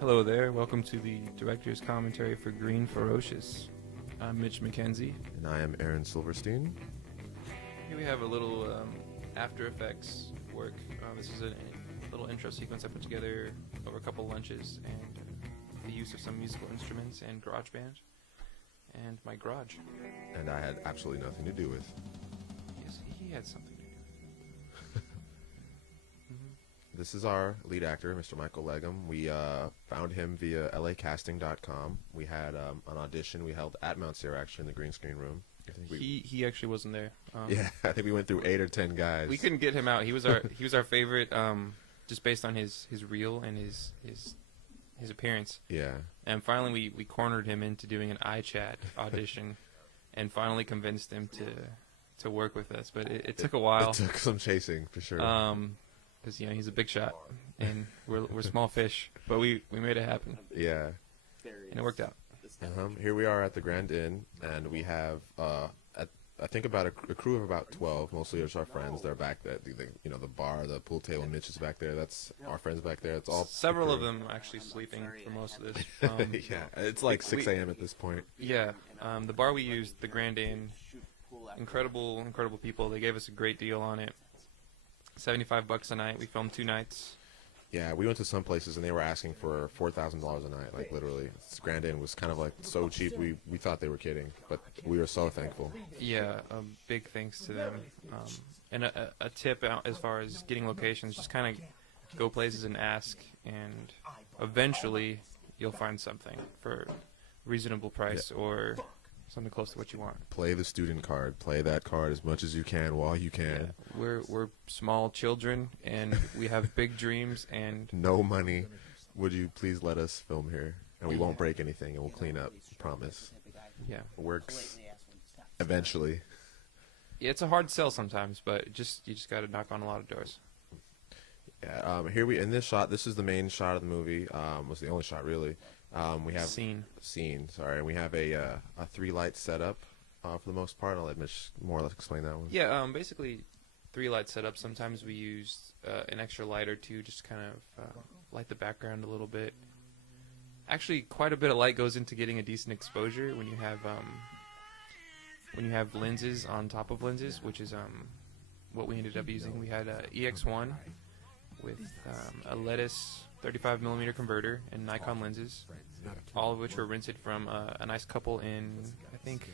Hello there. Welcome to the director's commentary for Green Ferocious. I'm Mitch McKenzie. And I am Aaron Silverstein. Here we have a little After Effects work. This is a little intro sequence I put together over a couple lunches and the use of some musical instruments and GarageBand and my garage. And I had absolutely nothing to do with. Yes, he had something to do with it. This is our lead actor, Mr. Michael Legum. We found him via lacasting.com. We had an audition we held at Mount Sierra, actually, in the green screen room. I think He actually wasn't there. Yeah, I think we went through 8 or 10 guys. We couldn't get him out. He was our favorite, just based on his reel and his appearance. Yeah. And finally, we cornered him into doing an iChat audition, and finally convinced him to work with us. But it took a while. It took some chasing for sure. Because he's a big shot, and we're small fish. But we made it happen. Yeah. And it worked out. Here we are at the Grand Inn, and we have I think about a crew of about 12. Mostly it's our friends. They're back there. The bar, the pool table, Mitch is back there. That's our friends back there. It's all several of them actually sleeping for most of this. Yeah, it's like 6 a.m. at this point. Yeah, the bar we used, the Grand Inn, incredible people. They gave us a great deal on it. $75 a night. We filmed 2 nights. Yeah, we went to some places and they were asking for $4,000 a night, like literally. Grand Inn was kind of like so cheap, we thought they were kidding, but we were so thankful. Yeah, big thanks to them. And a tip out as far as getting locations, just kind of go places and ask, and eventually you'll find something for a reasonable price or something close to what you want. Play the student card. Play that card as much as you can while you can. Yeah. We're small children, and we have big dreams, and no money. Would you please let us film here? And we won't break anything, and we'll clean up. Promise. Yeah. It works eventually. Yeah, it's a hard sell sometimes, but you just got to knock on a lot of doors. Yeah. In this shot, this is the main shot of the movie. Was the only shot really. We have scene. Sorry, and we have a 3-light setup for the most part. I'll let Mitch more or less explain that one. Yeah, basically 3-light setup. Sometimes we use an extra light or two just to kind of light the background a little bit. Actually, quite a bit of light goes into getting a decent exposure when you have lenses on top of lenses, which is what we ended up using. We had a EX1 with a Letus 35mm converter and Nikon lenses, all of which were rented from a nice couple in, I think,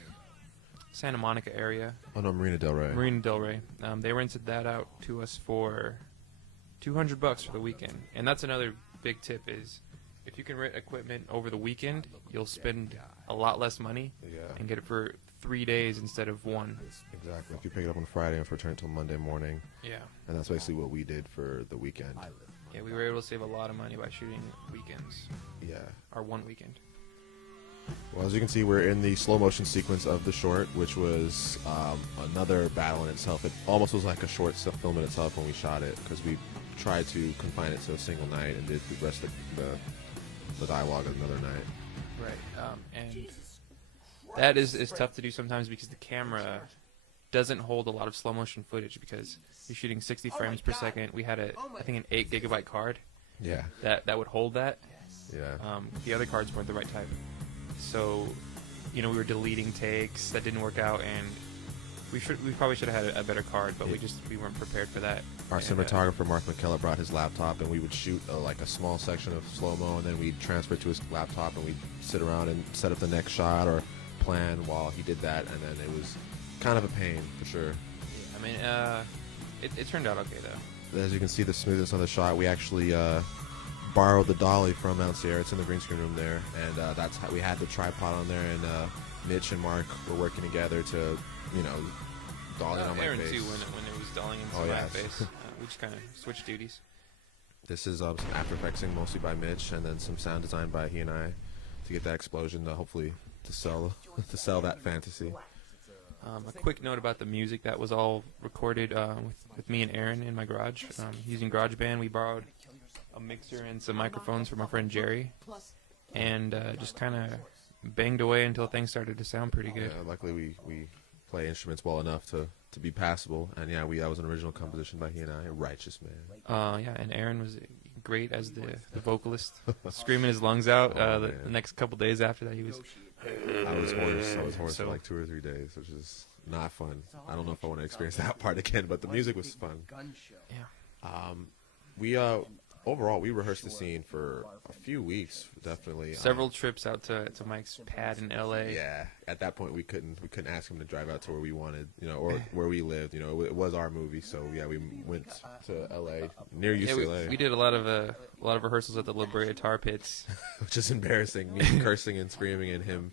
Santa Monica area. Oh no, Marina Del Rey. Marina Del Rey. They rented that out to us for $200 for the weekend. And that's another big tip is, if you can rent equipment over the weekend, you'll spend a lot less money and get it for 3 days instead of 1. Exactly. If you pick it up on Friday and return it until Monday morning. Yeah. And that's basically what we did for the weekend. Yeah, we were able to save a lot of money by shooting weekends. Yeah. Our one weekend. Well, as you can see, we're in the slow motion sequence of the short, which was another battle in itself. It almost was like a short film in itself when we shot it, because we tried to confine it to a single night and did the rest of the dialogue another night. Right. And that is tough to do sometimes because the camera doesn't hold a lot of slow motion footage because you're shooting 60 frames per second. We had I think an 8 gigabyte card. Yeah. That would hold that. Yeah. The other cards weren't the right type. So, we were deleting takes that didn't work out, and we probably should have had a better card, but we weren't prepared for that. Our cinematographer Mark McKellar brought his laptop, and we would shoot like a small section of slow mo, and then we'd transfer it to his laptop, and we'd sit around and set up the next shot or plan while he did that, and then it was kind of a pain for sure. I mean, it turned out okay though. As you can see, the smoothness on the shot, we actually borrowed the dolly from Mount Sierra. It's in the green screen room there, and that's how we had the tripod on there, and Mitch and Mark were working together to, dolly on my Aaron face. too, when it was dollying into my face. We just kind of switched duties. This is some After Effectsing, mostly by Mitch, and then some sound design by he and I to get that explosion, hopefully to sell that fantasy. A quick note about the music. That was all recorded with me and Aaron in my garage using GarageBand. We borrowed a mixer and some microphones from our friend Jerry, and just kind of banged away until things started to sound pretty good. Yeah, luckily we play instruments well enough to be passable. And yeah, that was an original composition by he and I. Righteous Man. Yeah, and Aaron was great as the vocalist, screaming his lungs out. The next couple days after that, he was. I was hoarse So- for like 2 or 3 days, which is not fun. I don't know if I want to experience that part again, but the music was fun. Yeah. We overall we rehearsed the scene for a few weeks, definitely. Several trips out to Mike's pad in L.A. Yeah, at that point we couldn't ask him to drive out to where we wanted, or where we lived. It was our movie, so yeah, we went to L.A. near Yeah, UCLA, we did a lot of rehearsals at the La Brea Tar Pits, which is embarrassing. Me cursing and screaming and him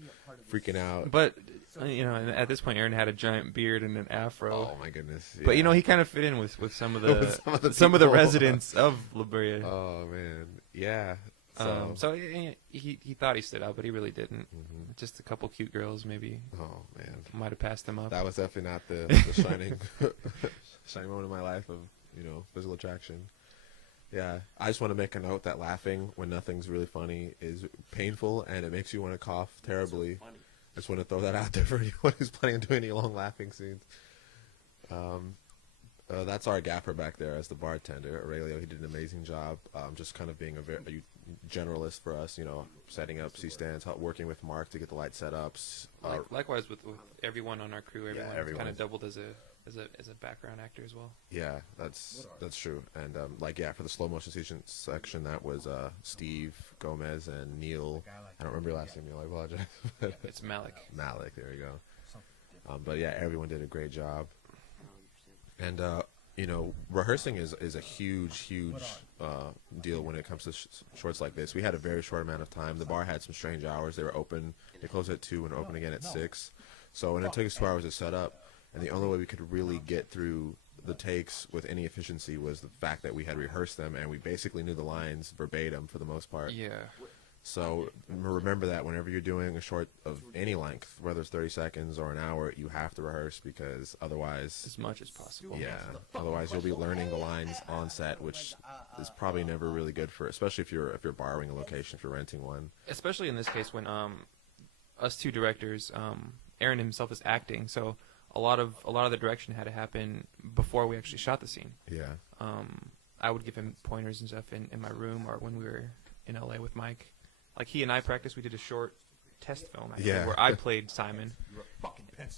freaking out. but and at this point, Aaron had a giant beard and an afro. Oh my goodness! But yeah. he kind of fit in with some of the With some of the people. residents of La Brea. Oh man, yeah. So he thought he stood out, but he really didn't. Mhm. Just a couple cute girls maybe Oh man, might have passed him up. that was definitely not the shining shining moment of my life of physical attraction. Yeah, I just want to make a note that laughing when nothing's really funny is painful and it makes you want to cough terribly. I just want to throw that out there for anyone who's planning on doing any long laughing scenes. That's our gaffer back there as the bartender, Aurelio. He did an amazing job, just kind of being a generalist for us, setting up C-stands, working with Mark to get the light setups. Likewise with everyone on our crew, everyone kind everyone. of doubled as a background actor as well. Yeah, that's true. And for the slow motion section, that was Steve Gomez and Neil. I don't remember your last name, Neil. I apologize. It's Malik. Malik, there you go. But yeah, everyone did a great job. And rehearsing is a huge deal when it comes to shorts like this. We had a very short amount of time. The bar had some strange hours. They were open. They closed at 2 and open again at 6. So and it took us 2 hours to set up. And the only way we could really get through the takes with any efficiency was the fact that we had rehearsed them and we basically knew the lines verbatim for the most part. Yeah. So remember that whenever you're doing a short of any length, whether it's 30 seconds or an hour, you have to rehearse because otherwise, As much as possible. otherwise you'll be learning the lines on set, which is probably never really good for, especially if you're borrowing a location, if you're renting one. Especially in this case when us two directors, Aaron himself is acting, so a lot of the direction had to happen before we actually shot the scene. Yeah. I would give him pointers and stuff in my room or when we were in LA with Mike. Like he and I practiced, we did a short test film actually, Yeah. where I played Simon.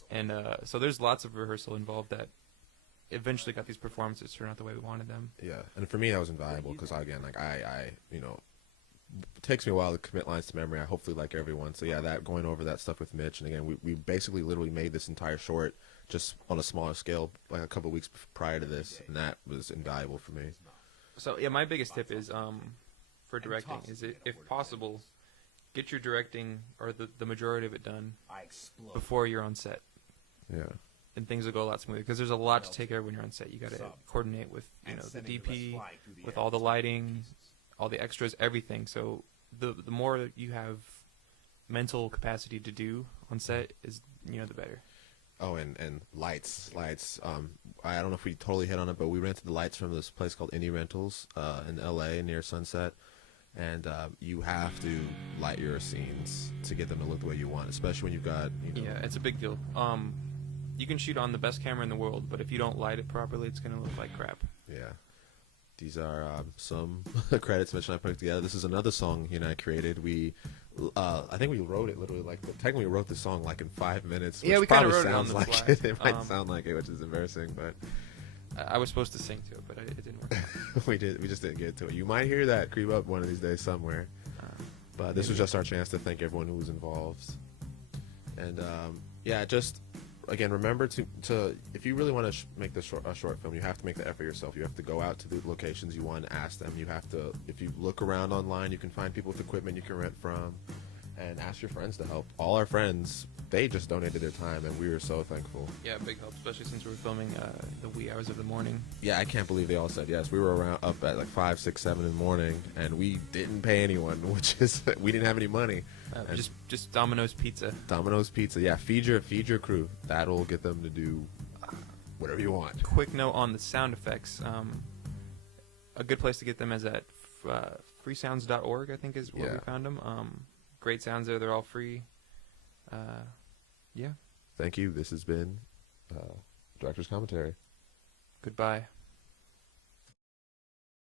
And so there's lots of rehearsal involved that eventually got these performances to turn out the way we wanted them. Yeah, and for me that was invaluable because again, like I it takes me a while to commit lines to memory. I hopefully like everyone. So yeah, that going over that stuff with Mitch, and again, we basically literally made this entire short just on a smaller scale, like a couple of weeks prior to this, and that was invaluable for me. So yeah, my biggest tip is for directing is if possible, get your directing or the majority of it done before you're on set. Yeah. And things will go a lot smoother because there's a lot to take care of when you're on set. You got to coordinate with the DP, with all the lighting, all the extras, everything. So the more you have mental capacity to do on set is the better. Oh, and lights. I don't know if we totally hit on it, but we rented the lights from this place called Indie Rentals in LA near Sunset. And you have to light your scenes to get them to look the way you want, especially when you've got Yeah, it's a big deal. You can shoot on the best camera in the world, but if you don't light it properly, it's going to look like crap. Yeah. These are some credits Mitch and I put together. This is another song he and I created. I think we wrote it literally technically we wrote the song like in 5 minutes. Which Yeah, we kind of probably wrote it on sounds the like fly. it. It might sound like it, which is embarrassing, but I was supposed to sing to it, but it didn't work out. we just didn't get to it. You might hear that creep up one of these days somewhere. But this was just our chance to thank everyone who was involved. And just again, remember to if you really want to make this a short film, you have to make the effort yourself. You have to go out to the locations you want, ask them. You have to, if you look around online, you can find people with equipment you can rent from, and ask your friends to help. All our friends, they just donated their time, and we were so thankful. Yeah, big help, especially since we were filming the wee hours of the morning. Yeah, I can't believe they all said yes. We were up at like 5, 6, 7 in the morning, and we didn't pay anyone, which is we didn't have any money. Just Domino's Pizza. Domino's Pizza, yeah. Feed your crew. That'll get them to do whatever you want. Quick note on the sound effects. A good place to get them is at freesounds.org, I think is where we found them. Great sounds there. They're all free. Yeah. Thank you. This has been director's commentary. Goodbye.